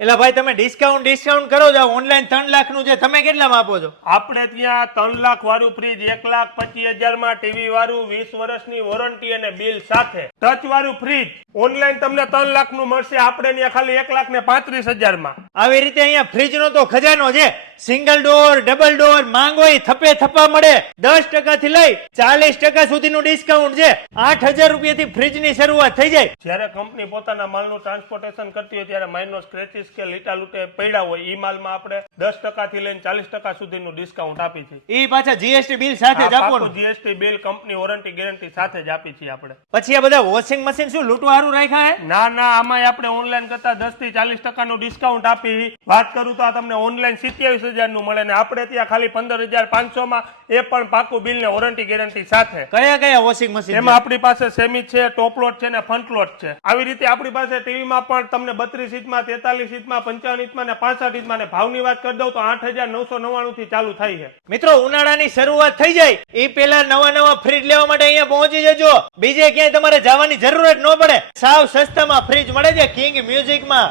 એટલે ભાઈ તમે ડિસ્કાઉન્ટ કરો છો, ઓનલાઈન 3 લાખ નું છે, તમે કેટલામાં આપો છો? આપણે ત્યાં 3 લાખ વાળું ફ્રીજ 1,25,000 માં, ટીવી વાળું 20 વર્ષની વોરંટી અને બિલ સાથે, ટચ વાળું ફ્રીજ ઓનલાઈન તમને 3 લાખ નું મળશે, આપણે ત્યાં ખાલી 1,35,000 માં. આવી રીતે અહીંયા ફ્રીજ નો તો ખજાનો છે. સિંગલ ડોર, ડબલ ડોર માંગો એ થપ્પે થપ્પા મળે. 10% થી લઈ 40% સુધીનું ડિસ્કાઉન્ટ છે. 8,000 રૂપિયાથી ફ્રીજ ની શરૂઆત થઈ જાય. જ્યારે કંપની પોતાના માલનું ટ્રાન્સપોર્ટેશન કરતી હોય ત્યારે માઇનર સ્ક્રેચીસ કે લીટા લૂટે પડ્યા હોય ઈ માલમાં આપણે 10% થી લઈને 40% સુધીનું ડિસ્કાઉન્ટ આપી છે. એ પાછા જીએસટી બિલ સાથે જ આપવાનું. GST bill, company warranty guarantee સાથે જ આપી છીએ આપણે. પછી આ બધા વોશિંગ મશીન શું લૂંટવા હારું રાખ્યા હે? ના આમાં આપણે ઓનલાઈન કરતા 10 થી 40% નું ડિસ્કાઉન્ટ આપી. વાત કરું તો આ તમને ઓનલાઈન 27,000 નું મળે ને આપણે ત્યાં ખાલી 15,500 માં, એ પણ પાકું બિલ ને વોરંટી ગેરંટી સાથે. કયા વોશિંગ મશીન? એમાં આપણી પાસે સેમી છે, ટોપ લોડ છે ને ફ્રન્ટ લોડ છે. આવી રીતે આપણી પાસે ટીવીમાં પણ તમને 32 ઇંચમાં, 43 ઇંચમાં, 55 ઇંચમાં ને 65 ઇંચમાં, ને ભાવની વાત કરી દઉં તો 8,999 થી ચાલુ થાય છે. મિત્રો ઉનાળાની શરૂઆત થઈ જાય એ પેલા નવા ફ્રીજ લેવા માટે અહીંયા પહોંચી જજો. બીજે ક્યાંય તમારે જવાની જરૂરત ન પડે. સાવ સસ્તામાં ફ્રીજ મળે છે કિંગ મ્યુઝિકમાં.